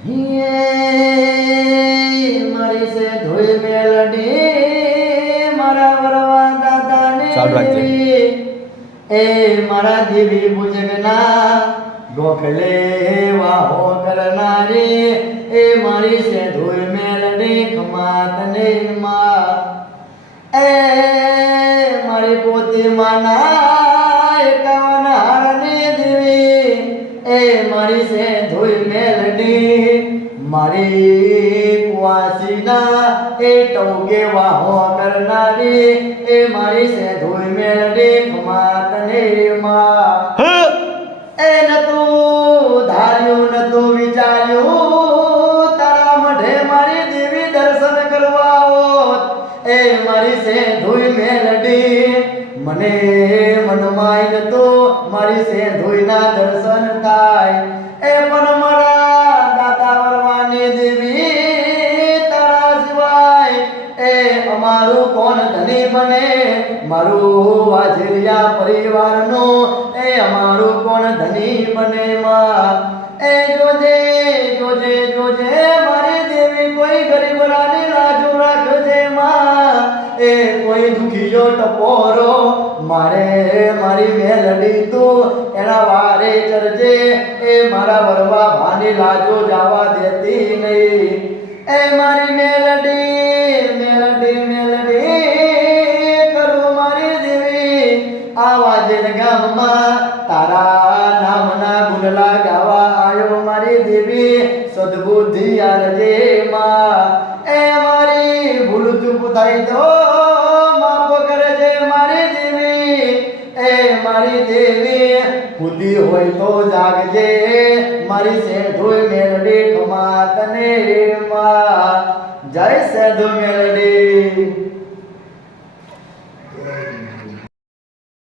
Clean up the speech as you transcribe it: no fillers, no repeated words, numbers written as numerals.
મારી સે ધોઈ મેલડી મારા વરવા દાદાને એ મારા દેવી પૂજકના ગોખલે વાહો કરનારી એ મારી સે ધોઈ મેલડી ખમાતને માં એ મારી પોતી માના એકાવન હારની દેવી એ મારી સે ધોઈ મેલડી મારી કુવાસીના એ ટોકે વાહો કરનારી એ મારી સે ધોઈ મેલડી ખમાતને માં એ નતું ધાર્યું નતું વિચાર્યું તારા મઢે મારી દેવી દર્શન કરવા આવોત એ મારી સે ધોઈ મેલડી મને મનમાય નતું મારી સે ધોઈના દર્શન થાય એ પણ મારા દાતા વરવાની દેવી તારા સિવાય એ અમારું કોણ ધની બને મારું વાજલિયા પરિવારનું એ અમારું કોણ ધની બને માં એ જોજે જોજે જોજે મારી દેવી કોઈ ગરીબ રાની લાજુ રાખજે માં એ કોઈ દુખીયો ટપોરો મારે મારી મેલડી તું એના વારે ચરજે એ મારા વરવા ભાની લાજો જવા દેતી નહીં એ મારી મેલડી મેલડી મેલડી કરું મારી દેવી આવાજ ગામમાં તારા નામના ગુણલા ગાવા આવ્યો મારી દેવી સદબુદ્ધિ આલજે માં એ મારી ભૂલ ચૂક થાય તો માફ કરજે મારી દેવી એ મારી દેવી બુદ્ધિ હોય તો જાગજે મારી સે ધોઈ મેલડી ખમાતને માં જય સે ધોઈ મેલડી